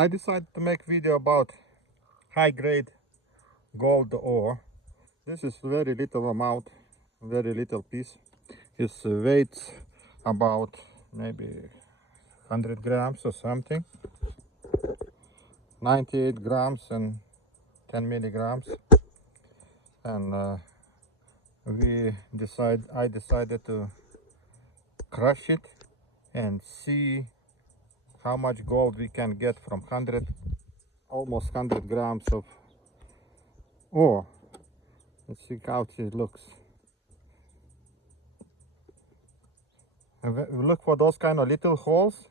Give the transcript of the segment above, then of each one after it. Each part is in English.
I decided to make video about high grade gold ore. This is very little amount, very little piece. It weighs about maybe 100 grams or something. 98 grams and 10 milligrams. And I decided to crush it and see how much gold we can get from almost 100 grams of ore. Let's see how it looks. And look for those kind of little holes.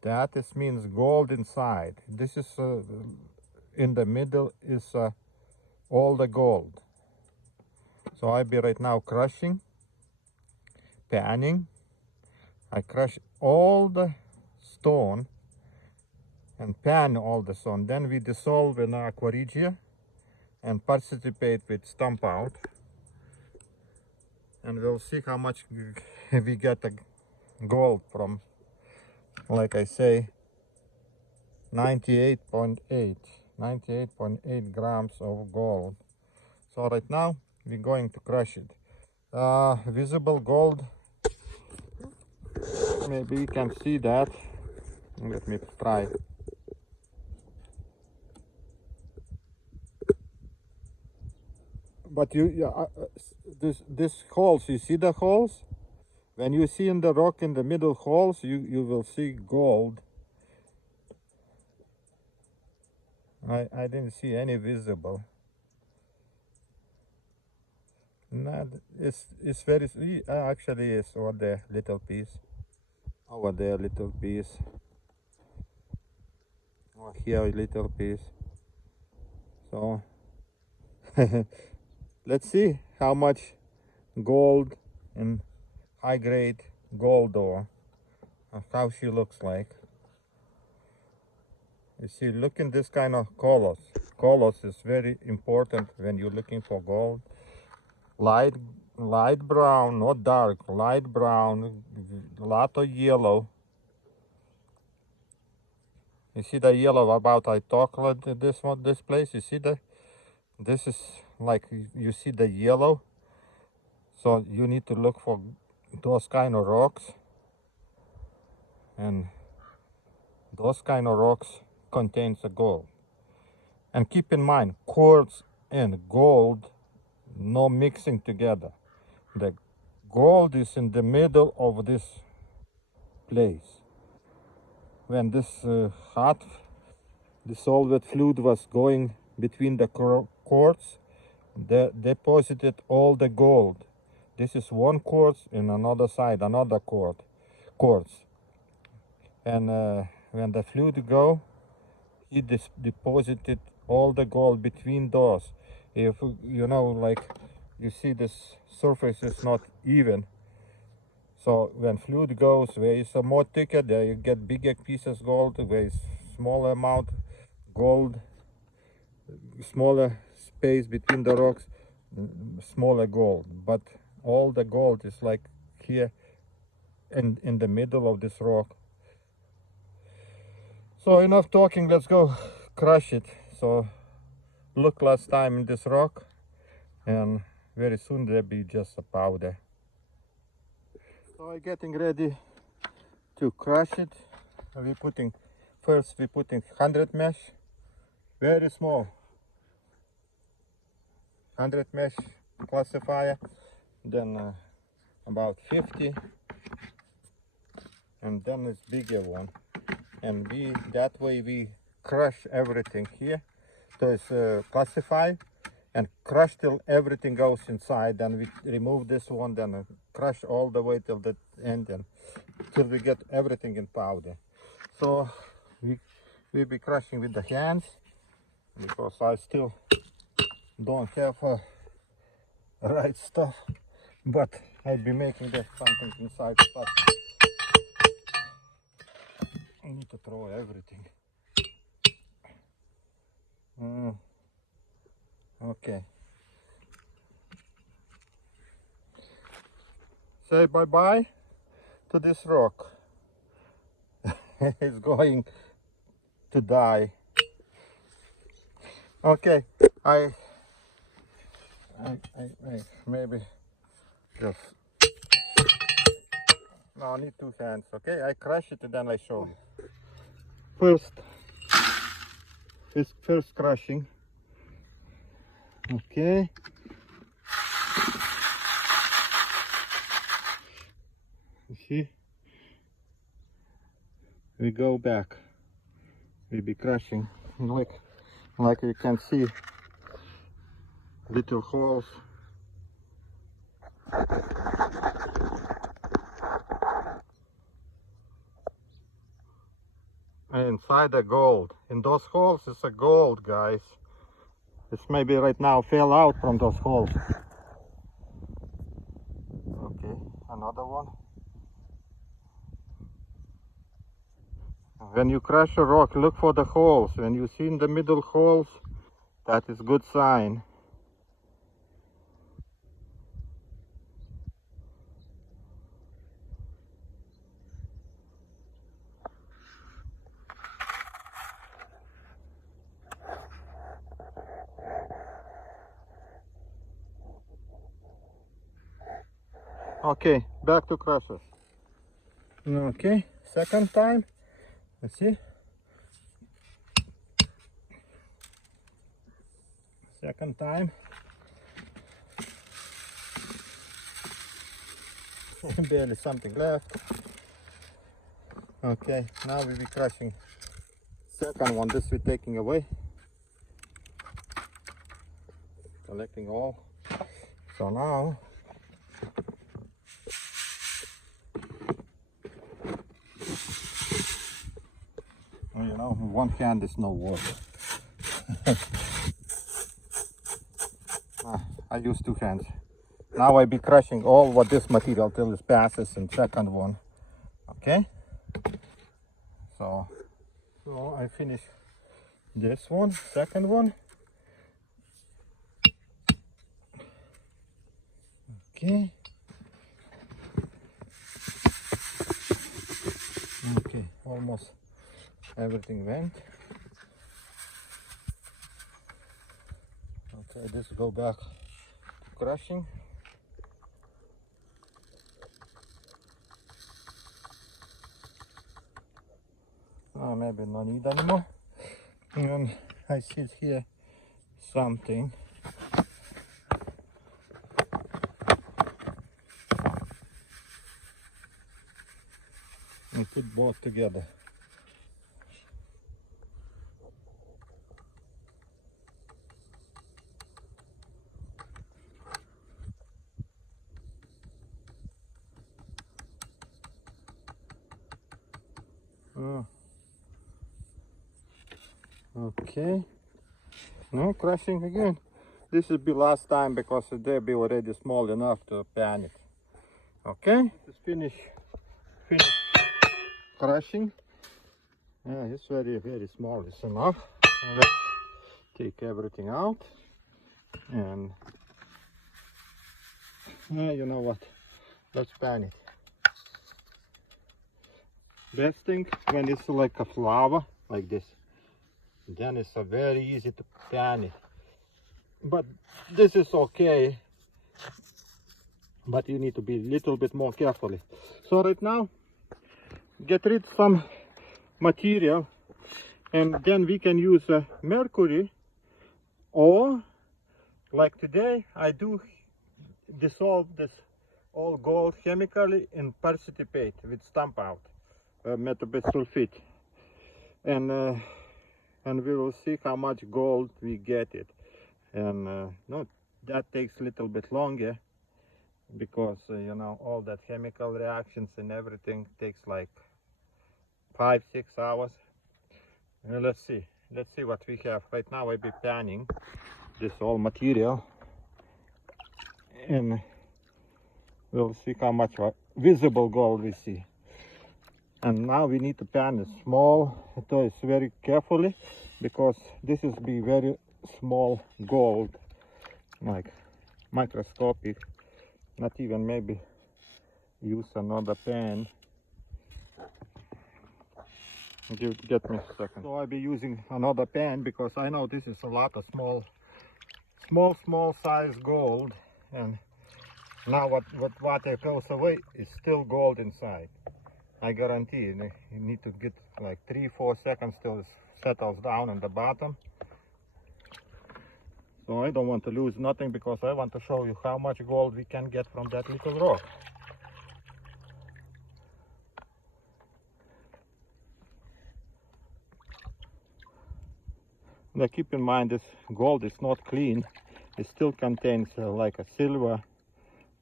That means gold inside. This is in the middle is all the gold. So I'll be right now crushing, panning. I crush all the stone and pan all the stone. Then we dissolve in aqua regia and precipitate with stump out. And we'll see how much we get the gold from, like I say, 98.8 grams of gold. So right now we're going to crush it. Visible gold, maybe you can see that. Let me try. But this holes, you see the holes? When you see in the rock in the middle holes, you will see gold. I didn't see any visible. No, it's very, actually it's over there, little piece. Over there, little piece. Over here, little piece. So let's see how much gold in high grade gold ore, how she looks like. You see, look in this kind of colors. Colors is very important when you're looking for gold. Light brown, not dark, light brown, a lot of yellow. You see the yellow about I talk about this place. You see that this is like, you see the yellow. So you need to look for those kind of rocks, and those kind of rocks contains the gold. And keep in mind, quartz and gold no mixing together. The gold is in the middle of this place. When this hot dissolved fluid was going between the quartz, they deposited all the gold. This is one quartz, and another side another quartz. And when the fluid go, he deposited all the gold between those. If you know, like you see, this surface is not even. So when fluid goes, where is a more thicker, there you get bigger pieces gold. Where is smaller amount gold, smaller space between the rocks, smaller gold. But all the gold is like here in the middle of this rock. So enough talking, let's go crush it. So look last time in this rock, and very soon there'll be just a powder. So I'm getting ready to crush it. First we're putting 100 mesh, very small 100 mesh classifier, then about 50, and then this bigger one. And that way we crush everything here. So it's classify and crush till everything goes inside. Then we remove this one, then crush all the way till the end, and till we get everything in powder. So we'll be crushing with the hands, because I still don't have right stuff, but I'll be making that something inside stuff. I need to throw everything. Okay. Say bye-bye to this rock. It's going to die. Okay, I maybe just, no, I need 2 hands. Okay, I crush it and then I show you. First crushing. Okay. You see? We go back. We be crushing. Like you can see, little holes. Inside the gold. In those holes is a gold, guys. This maybe right now fell out from those holes. Okay, another one. When you crush a rock, look for the holes. When you see in the middle holes, that is good sign. Okay, back to crusher. Okay, second time. Let's see. Second time. Barely something left. Okay, now we'll be crushing second one. This we're taking away. Collecting all. So now you know, one hand is no work. I use 2 hands. Now I be crushing all what this material till it passes in second one. Okay. So I finish this one, second one. Okay. Okay, almost everything went. Okay, this go back to crushing. Oh, maybe no need anymore. And I see here something. We put both together. Okay. No crushing again. This will be last time because they'll be already small enough to pan it. Okay. Just finish crushing. Yeah, it's very small. It's enough. Let's take everything out. And you know what? Let's pan it. Best thing when it's like a flower like this, then it's very easy to pan it. But this is okay, but you need to be a little bit more carefully. So right now, get rid of some material, and then we can use mercury, or like today I do dissolve this all gold chemically in precipitate with stamp out metabase sulfate, and we will see how much gold we get it. And no, that takes a little bit longer because you know, all that chemical reactions and everything takes like 5-6 hours. Let's see what we have right now. I be panning this all material, and we'll see how much visible gold we see. And now we need to pan a small, it is very carefully, because this is be very small gold, like microscopic. Not even maybe use another pan. Get me a second. So I'll be using another pan because I know this is a lot of small size gold, and now what water goes away is still gold inside. I guarantee you need to get like 3-4 seconds till it settles down in the bottom. So I don't want to lose nothing because I want to show you how much gold we can get from that little rock. Now keep in mind this gold is not clean. It still contains like a silver,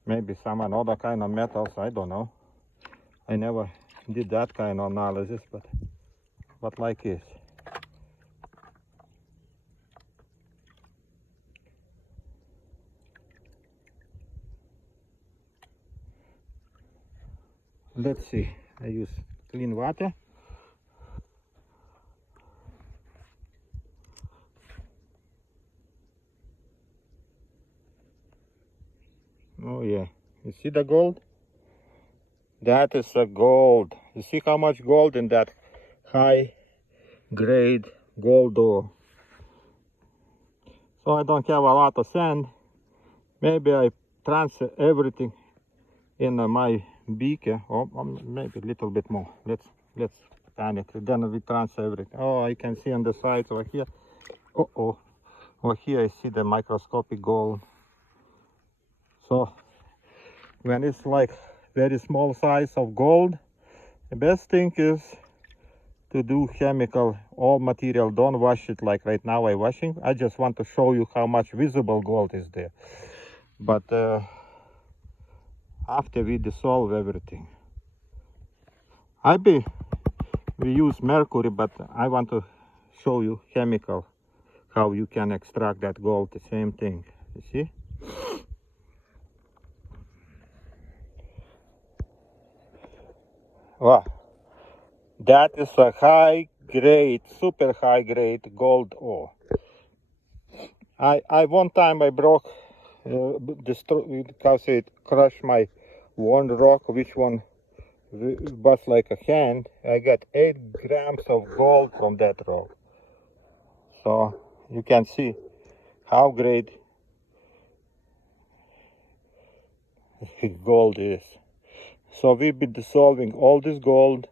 maybe some another kind of metals, I don't know. I never did that kind of analysis, but like this. Let's see, I use clean water. Oh yeah, you see the gold? That is a gold. You see how much gold in that high grade gold ore. So I don't have a lot of sand. Maybe I transfer everything in my beaker, or maybe a little bit more. Let's pan it. Then we transfer everything. Oh, I can see on the sides over here. Over here I see the microscopic gold. So when it's like very small size of gold, the best thing is to do chemical all material. Don't wash it like right now I'm washing. I just want to show you how much visible gold is there. But after we dissolve everything, we use mercury, but I want to show you chemical, how you can extract that gold, the same thing, you see? Wow, that is a high grade, super high grade gold ore. I one time I broke, because it crushed my one rock, which one was like a hand. I got 8 grams of gold from that rock. So you can see how great gold is. So we'll be dissolving all this gold,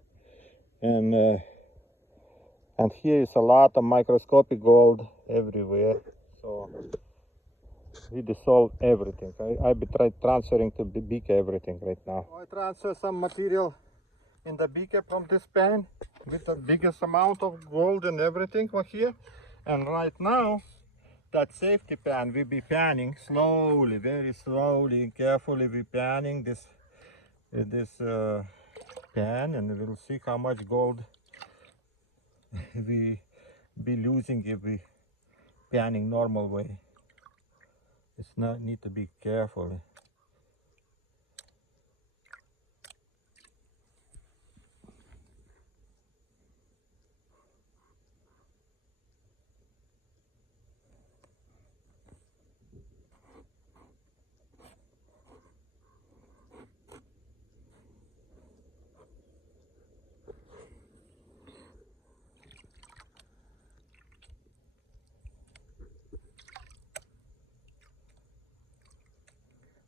and here is a lot of microscopic gold everywhere. So we dissolve everything. I'll be transferring to the beaker everything right now. I transfer some material in the beaker from this pan with the biggest amount of gold and everything over here. And right now, that safety pan will be panning slowly, very slowly, carefully. We panning this pan, and we'll see how much gold we be losing if we panning normal way. It's not need to be careful.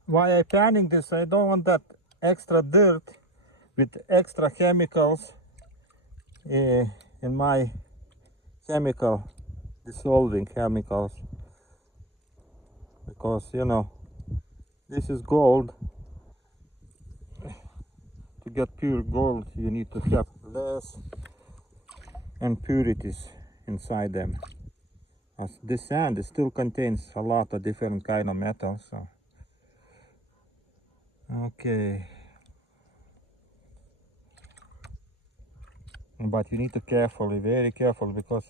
Why I panning this? I don't want that extra dirt with extra chemicals in my chemical dissolving chemicals, because you know this is gold. To get pure gold you need to have less impurities inside them, as this sand still contains a lot of different kind of metals. So okay, but you need to carefully, very careful, because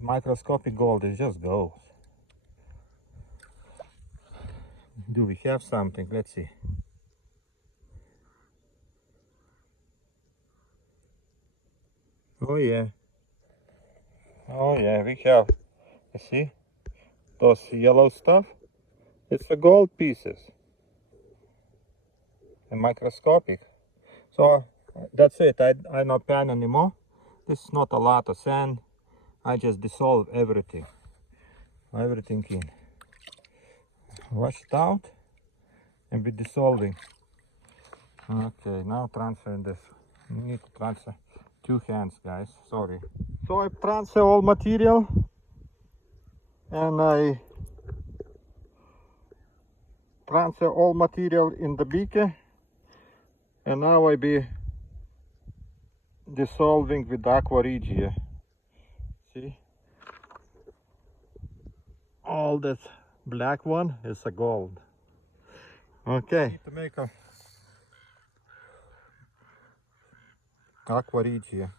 microscopic gold is just gold. Do we have something? Let's see. Oh yeah, we have, you see those yellow stuff? It's the gold pieces, and microscopic. So that's it. I not pan anymore. It's not a lot of sand. I just dissolve everything in. Wash it out and be dissolving. Okay, now transferring this. You need to transfer 2 hands, guys. Sorry. So I transfer all material and I transfer all material in the beaker, and now I be dissolving with aqua regia. See, all that black one is a gold. Okay, to make a aqua regia,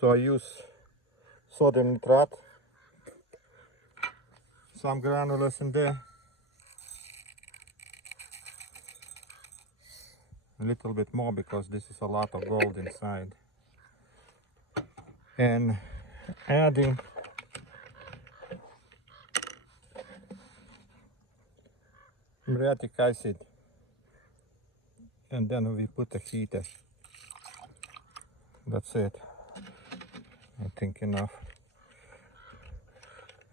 so I use sodium nitrate, some granules in there, a little bit more because this is a lot of gold inside, and adding muriatic acid, and then we put a heater. That's it, I think enough.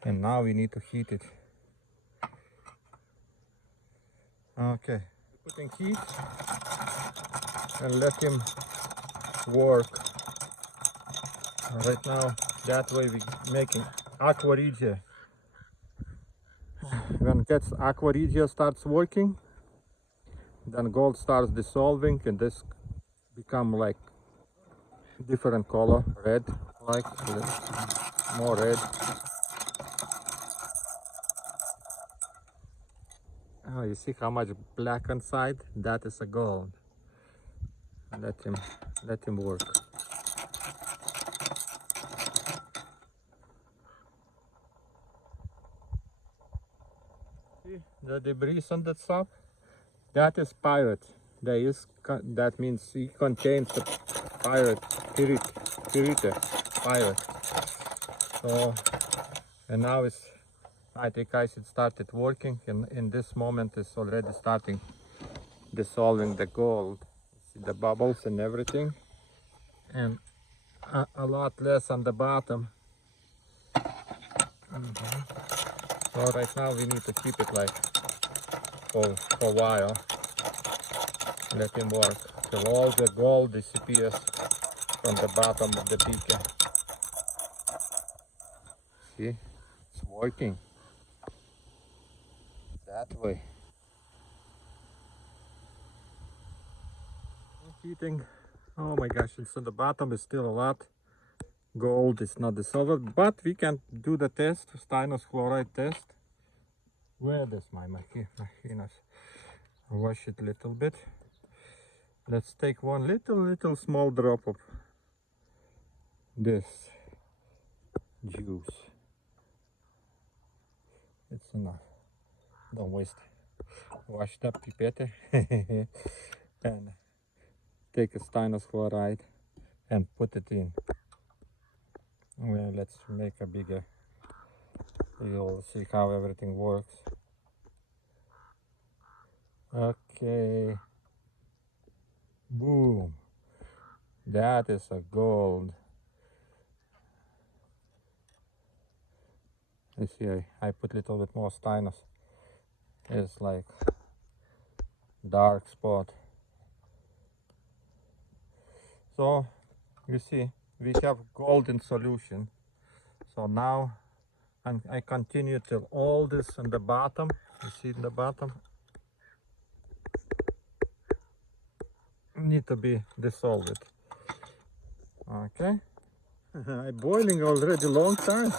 And now we need to heat it. Okay, putting heat and let him work. Right now, that way we making aqua regia. When aqua regia starts working, then gold starts dissolving and this become like different color, red, like more red. Oh, you see how much black inside? That is a gold. Let him work. See the debris on that top? That is pyrite. That means it contains the pyrite. So, and now it's nitric acid started working, and in this moment it's already starting dissolving the gold. See the bubbles and everything, and a lot less on the bottom. So right now we need to keep it like for a while. Let him work till all the gold disappears from the bottom of the beaker. See, it's working that way. Heating. Oh my gosh, it's on the bottom is still a lot. Gold is not dissolved, but we can do the test, stannous chloride test. Where is my machinas? Wash it a little bit. Let's take one little small drop of this juice. It's enough. Don't waste it. Wash the pipette and take a stannous chloride and put it in. Well, let's make a bigger. You'll see how everything works. Okay. Boom. That is a gold. You see, I put a little bit more stannous. It's like dark spot. So you see, we have gold in solution. So now I continue till all this on the bottom. You see in the bottom need to be dissolved. Okay. I'm boiling already long time.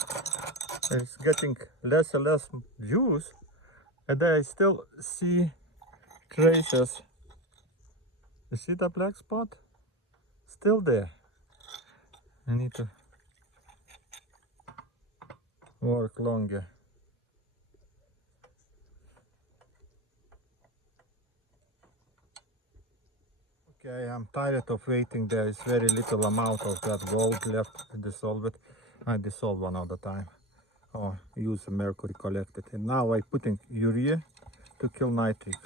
It's getting less and less juice, and I still see traces. You see the black spot? Still there. I need to work longer. Okay, I'm tired of waiting. There is very little amount of that gold left to dissolve it. I dissolve one at a time. Or use mercury collected. And now I put in urea to kill nitric.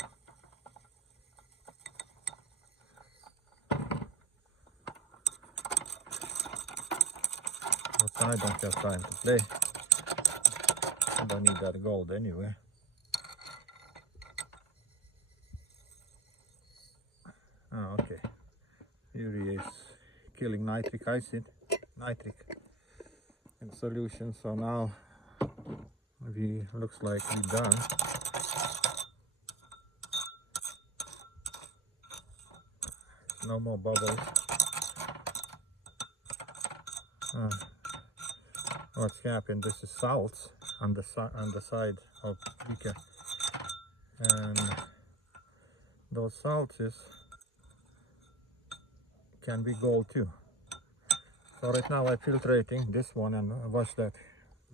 I don't have time to play. I don't need that gold anyway. Oh, okay. Urea is killing nitric acid, nitric in solution. So now we looks like we're done. No more bubbles. What's happened? This is salts on the side of beaker, and those salts can be gold too. So right now I'm filtrating this one and wash that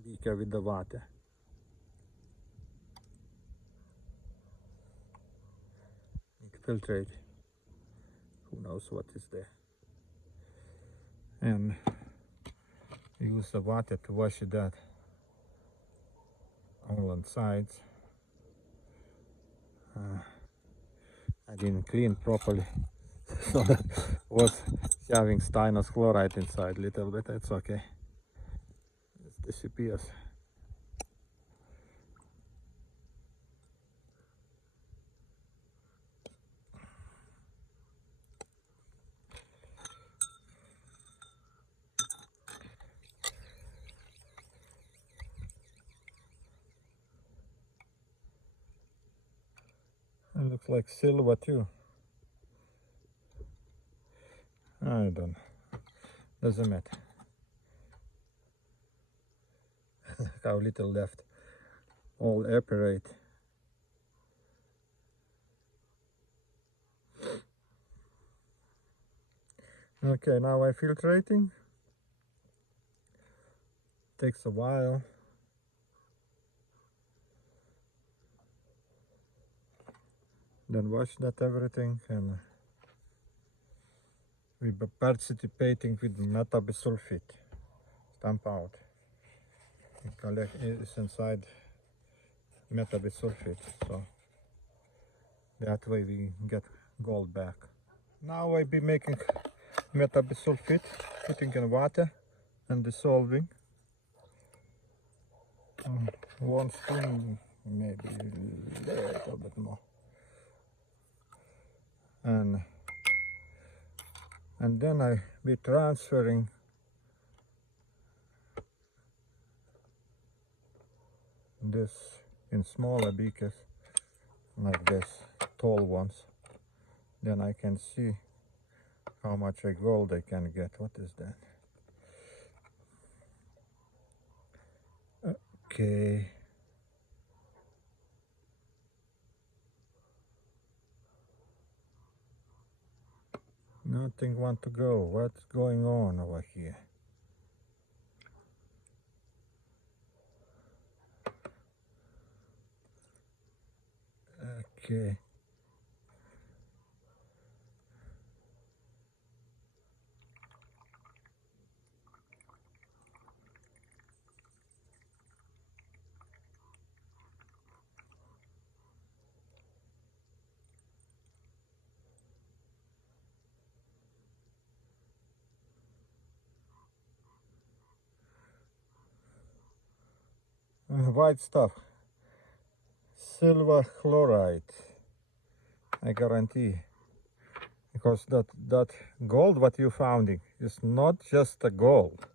beaker with the water. Filtrate. Who knows what is there? And use the water to wash that all on sides. I didn't clean properly, so that was having stannous chloride inside a little bit. It's okay. It disappears. It looks like silver too. I don't. Doesn't matter. How little left. All evaporate. Okay, now I'm filtrating. Takes a while. Then wash that everything, and we be participating with metabisulfite. Stamp out. Collect is inside metabisulfite, so that way we get gold back. Now I be making metabisulfite, putting in water and dissolving. 1 spoon, maybe a little bit more. And then I be transferring this in smaller beakers, like this, tall ones. Then I can see how much gold I can get. What is that? Okay. Nothing want to go. What's going on over here? Okay. White stuff. Silver chloride. I guarantee. Because that gold what you founding is not just a gold.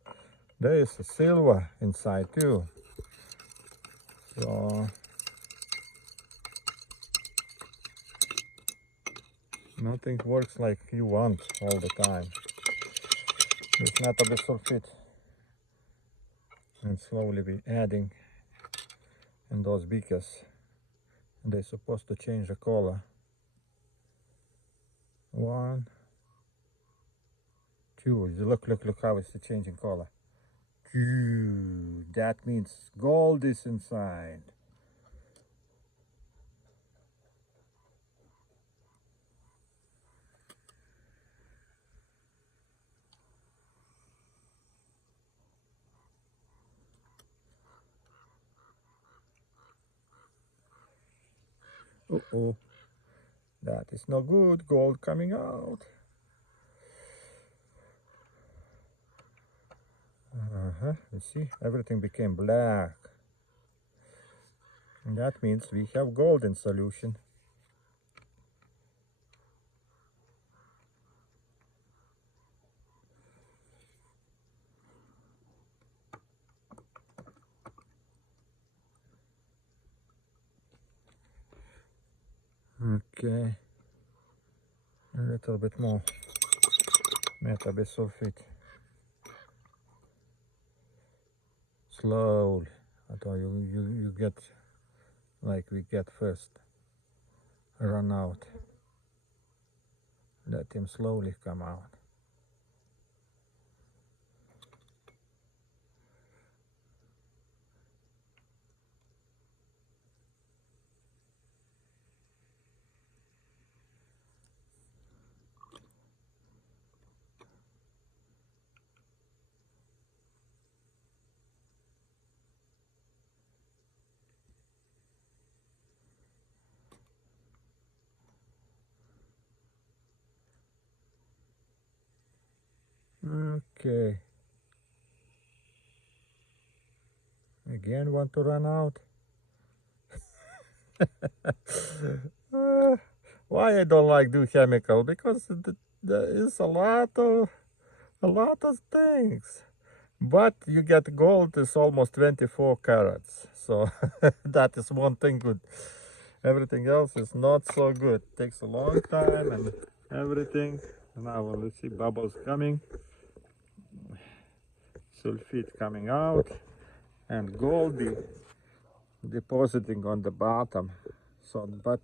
There is a silver inside too. So nothing works like you want all the time. It's not a bisulfite. And slowly be adding in those beakers. And they're supposed to change the color. 1, 2. Look how it's changing color. 2. That means gold is inside. Uh-oh. That is no good. Gold coming out. You see, everything became black. And that means we have gold in solution. Okay, a little bit more metabisulfite. Slowly, until you get like we get first. Run out. Let him slowly come out. Okay. Again want to run out? Why I don't like do chemical? Because there is a lot of things. But you get gold is almost 24 carats. So that is one thing good. Everything else is not so good. Takes a long time and everything. Now let's see, bubbles coming. Sulfite coming out. And gold depositing on the bottom. So, but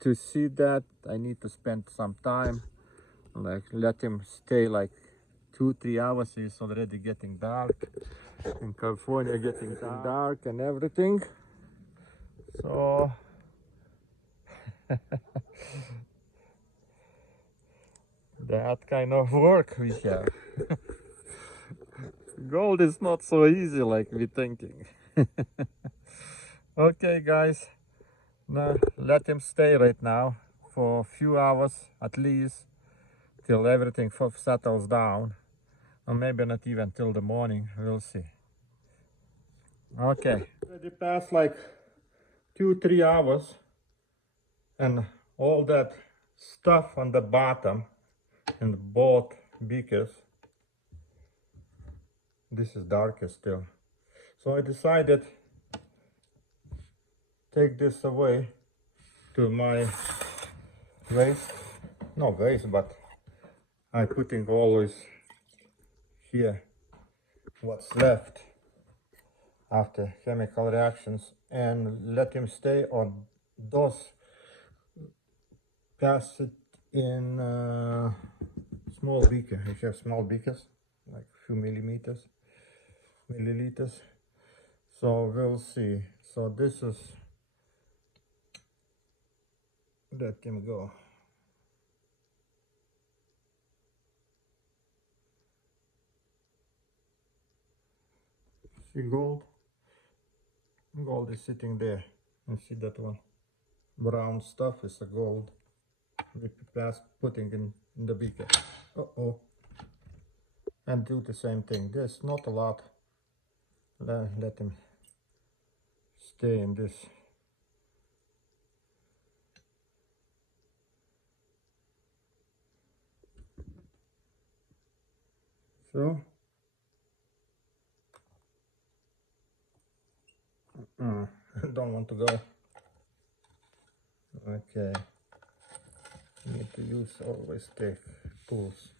to see that, I need to spend some time, like let him stay like 2-3 hours. It's already getting dark in California, getting dark and everything. So that kind of work we have. Gold is not so easy like we thinking. Okay guys, now let him stay right now for a few hours at least, till everything settles down, or maybe not even till the morning. We'll see. Okay, already passed like 2-3 hours, and all that stuff on the bottom in both beakers, this is darker still. So I decided take this away to my waste, not waste, but I'm putting always here what's left after chemical reactions, and let him stay on those. Pass it in small beaker. I have small beakers, like a few milliliters. So we'll see. So this is, let him go. See gold? Gold is sitting there. And see that one? Brown stuff is a gold. We pass putting in the beaker. Uh-oh. And do the same thing. There's not a lot. Let him stay in this. So don't want to go. Okay, need to use always take tools.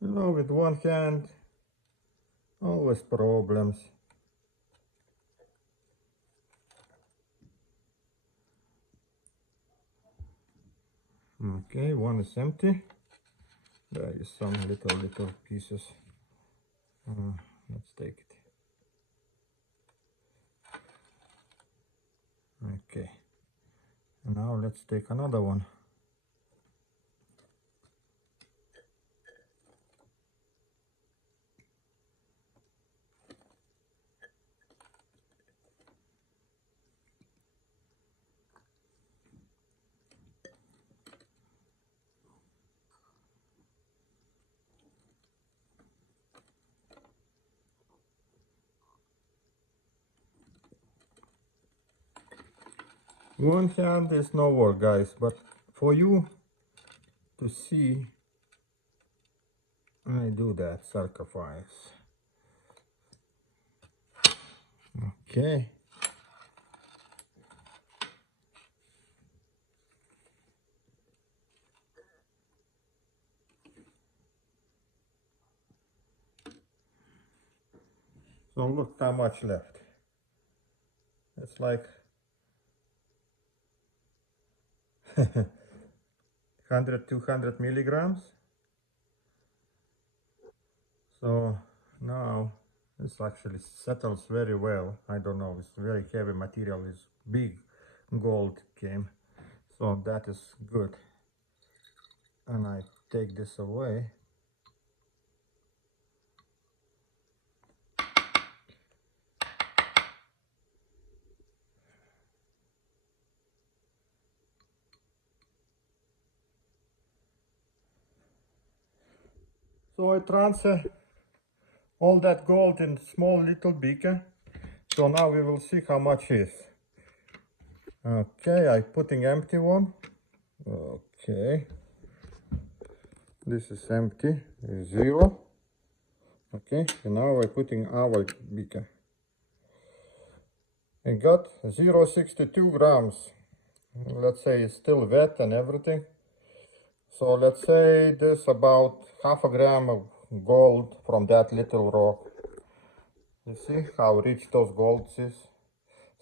You know, with one hand, always problems. Okay, one is empty. There is some little pieces. Let's take it. Okay. And now let's take another one. One hand is no work, guys, but for you to see, I do that sacrifice. Okay. So look how much left. It's like 100-200 milligrams. So now this actually settles very well. I don't know, it's very heavy material, it's big gold came. So that is good. And I take this away. So I transfer all that gold in small little beaker. So now we will see how much is. Okay, I putting empty one. Okay. This is empty, 0. Okay, and now I'm putting our beaker. I got 0.62 grams. Let's say it's still wet and everything. So let's say there's about half a gram of gold from that little rock. You see how rich those golds is?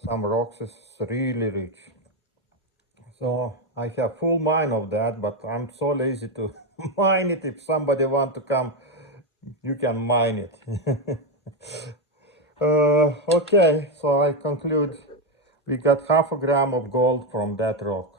Some rocks is really rich. So I have full mine of that, but I'm so lazy to mine it. If somebody want to come, you can mine it. Okay, so I conclude we got half a gram of gold from that rock.